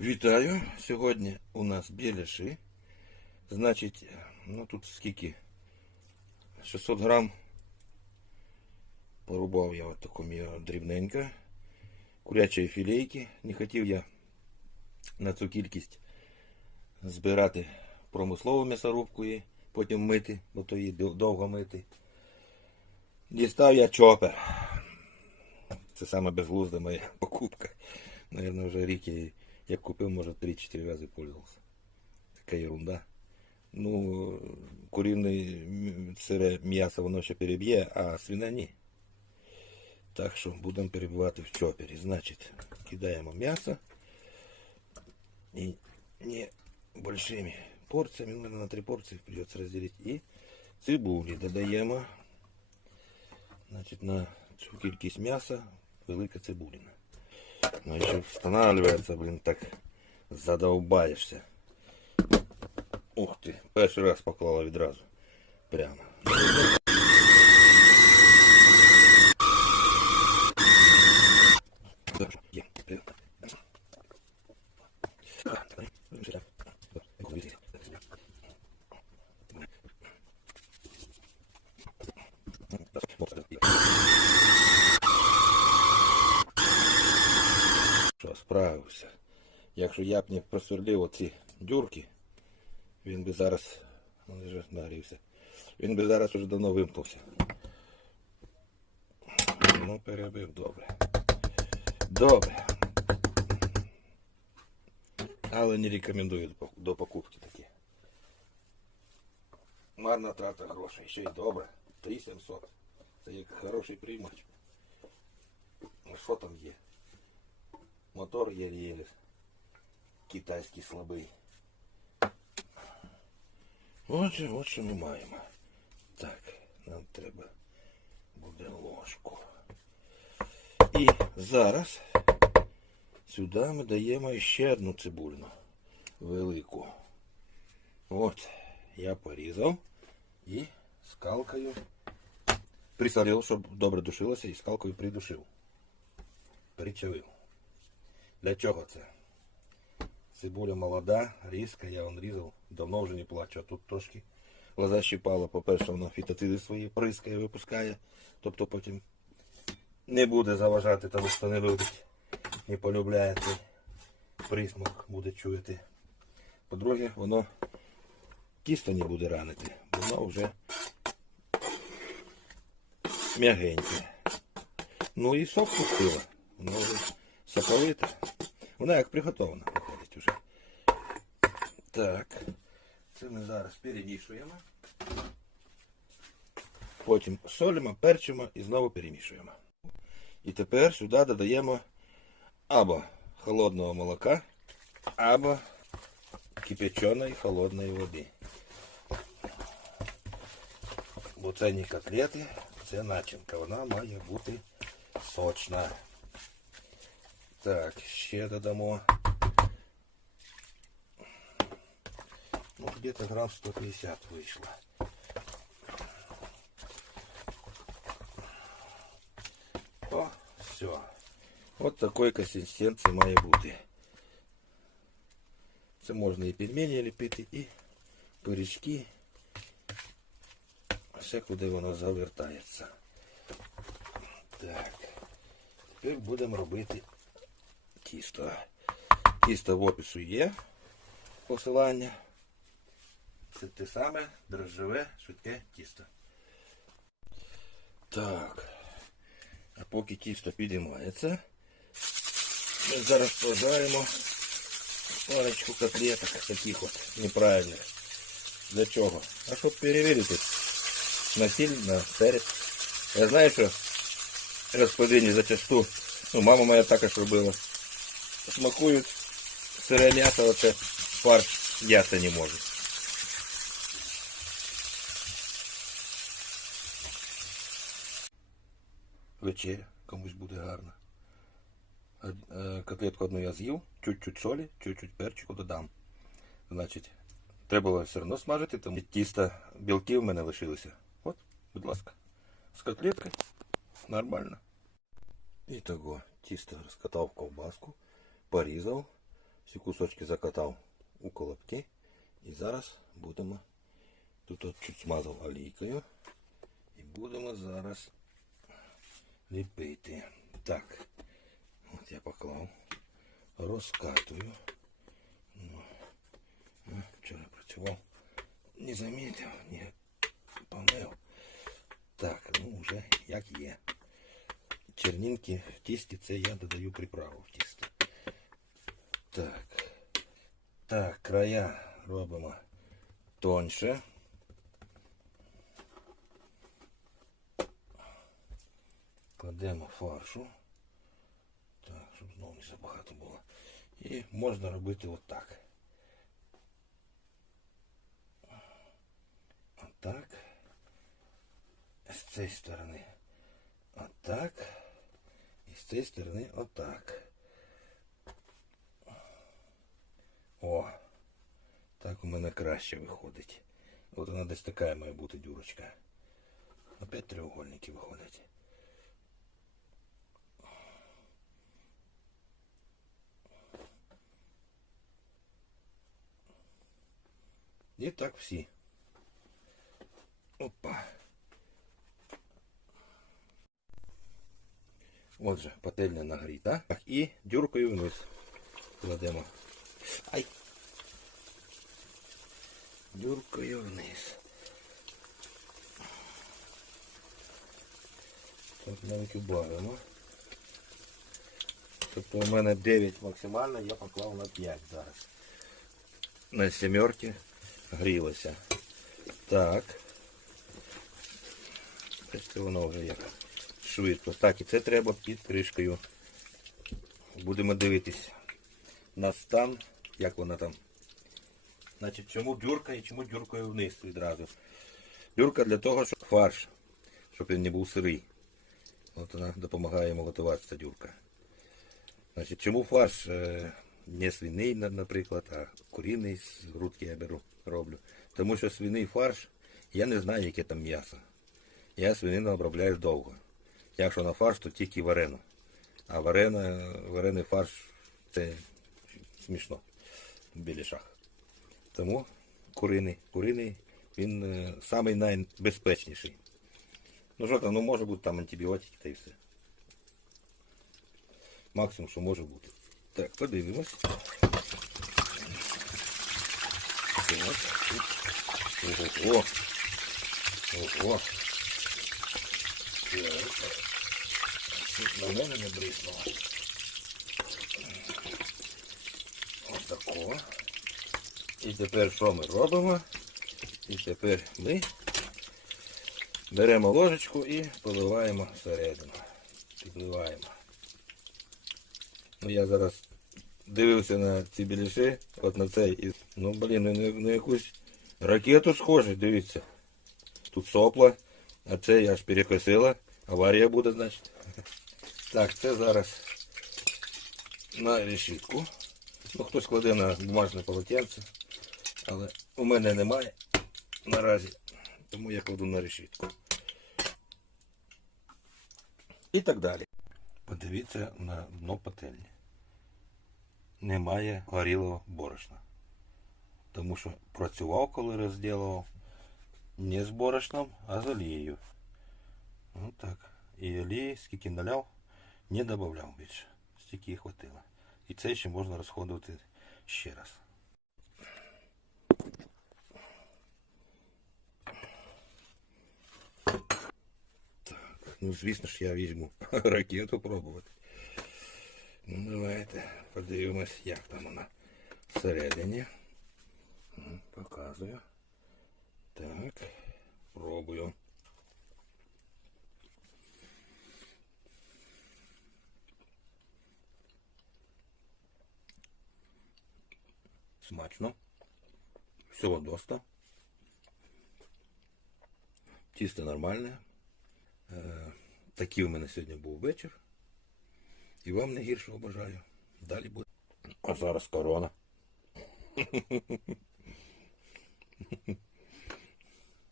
Вітаю! Сьогодні у нас біляши. Значить, ну тут скільки? 600 грам. Порубав я от такому дрібненько. Курячої філейки. Не хотів я на цю кількість збирати промислову м'ясорубку і потім мити, бо то її довго мити. Дістав я чопер. Це саме безглузда моя покупка. Наверное, вже рік я її як купив, може 3-4 рази пользовался. Така ерунда. Ну, курине м- сире м'ясо воно ще переб'є, а свина ні. Так що будемо перебувати в чопері. Значить, кидаємо м'ясо. І не большими порциями, ну, на три порції придется разделить. І цибулі додаємо. Значить, на цю кількість м'яса велика цибулина. Ну, еще встанавливается, блин, так задолбаешься. Ух ты, первый раз поклала відразу. Прямо. Є. Що, справився. Якщо я б не просверлив оці дюрки, він би зараз. Він вже нагрівся. Він би зараз уже давно вимкнувся. Ну, перебив добре. Добре. Але не рекомендую до покупки такі. Марна трата грошей. Ще й добре. 3700. Це як хороший приймач. Ну, Що там є? Мотор єлі-єлі. Китайський слабий. Отже, от що ми маємо. Так, нам треба буде ложку. І зараз сюди ми даємо ще одну цибульну. Велику. От, я порізав і скалкою присолив, щоб добре душилося, і скалкою придушив. Причавив. Для чого це? Цибуля молода, різка, я вон різав, давно вже не плачу, а тут трошки глаза щипало. По-перше, воно фітоциди свої прискає, випускає, тобто потім не буде заважати тому, хто не любить, не полюбляє цей присмак, буде чуяти. По-друге, воно тісто не буде ранити, воно вже м'ягеньке. Ну і сок пустила. Воно вже соковите. Вона як приготована. Так. Це ми зараз перемішуємо. Потім солимо, перчимо і знову перемішуємо. І тепер сюди додаємо або холодного молока, або кипяченої холодної води. Бо це не котлети, це начинка. Вона має бути сочна. Так, ще додамо. где-то грамм 150 вышло. О, все. Вот такої консистенції має бути. Це можна і пельмені ліпити, і пиріжки. Все, куди воно завертається. Так. Тепер будемо робити тісто. Тісто в опису є посилання. Це те саме дрожжеве швидке тісто. Так. А поки тісто підіймається, ми зараз пожаримо парочку котлеток таких от неправильних. Для чого? А щоб перевірити на сіль, на перець. Я знаю, що господині зачасту, ну, мама моя також робила, смакують сире м'ясо, оце фарш ясно не може. Вечеря комусь буде гарно. Е, Котлетку одну я з'їв, чуть-чуть солі, чуть-чуть перчику додам. Значить, треба було все одно смажити, тому тісто білки в мене лишилися. От, будь ласка. З котлеткою. Нормально. І того, тісто розкатав в ковбаску, порізав, Всі кусочки закатав у колобки. І зараз будемо тут от чуть смазав олійкою. І будемо зараз ліпити. Так, от я поклав, розкатую. Ну, ну, Вчора працював, не замітив, не помив. Так, ну вже як є. Чернінки в тісті це я додаю приправу в тісто. Так. Так, края робимо тоньше. Кладемо фаршу. Так, щоб знову не забагато було. І можна робити отак. Отак. З цієї сторони. Отак. І з цієї сторони отак. О, так у мене краще виходить. От вона десь така має бути дюрочка. Опять треугольники виходять. І так всі. Опа. Отже, пательня нагріта. Так, і дюркою вниз кладемо. Ай! Дюркою вниз. Так, навіть убавимо. Тобто у мене 9 максимально, я поклав на 5 зараз. На сімерки грілося. Так. Бачите, воно вже як швидко. Так, і це треба під кришкою. Будемо дивитись на стан, як вона там. Значить, чому дюрка і чому дюркою вниз відразу. Дюрка для того, щоб фарш, щоб він не був сирий. От вона допомагає йому готуватися дюрка. Значить, чому фарш е, не свиний, наприклад, а куріний з грудки я беру, роблю. Тому що свиний фарш, я не знаю, яке там м'ясо. Я свинину обробляю довго. Якщо на фарш, то тільки варено. А варена, варений фарш це смішно в білішах. Тому куриний, куриний він е, самий найбезпечніший. Ну що там, ну може бути там антибіотики та й все. Максимум, що може бути. Так, подивимось. Так. Ого. Ого. Так. Тут на мене не бриснуло. Отако. І тепер що ми робимо? І тепер ми беремо ложечку і поливаємо всередину. Підливаємо. Ну я зараз дивився на ці біліші, от на цей. І, ну блін, ну, на, на якусь ракету схоже, дивіться. Тут сопла, а це я аж перекосила. Аварія буде, значить. Так, це зараз на решітку. Ну, хтось кладе на бумажне полотенце, але у мене немає наразі, тому я кладу на решітку. І так далі. Подивіться на дно пательні. Немає горілого борошна. Тому що працював, коли розділував, не з борошном, а з олією. Ну так. І олії, скільки наляв, не додавав більше. Стільки хватило. І це ще можна розходувати ще раз. Так, ну звісно ж я візьму ракету пробувати. Ну давайте подивимось, як там вона всередині. Показую. Так, пробую. Смачно. Всього доста. Тісто нормальне. Е, такий у мене сьогодні був вечір. І вам не гіршого бажаю. Далі буде. А зараз корона.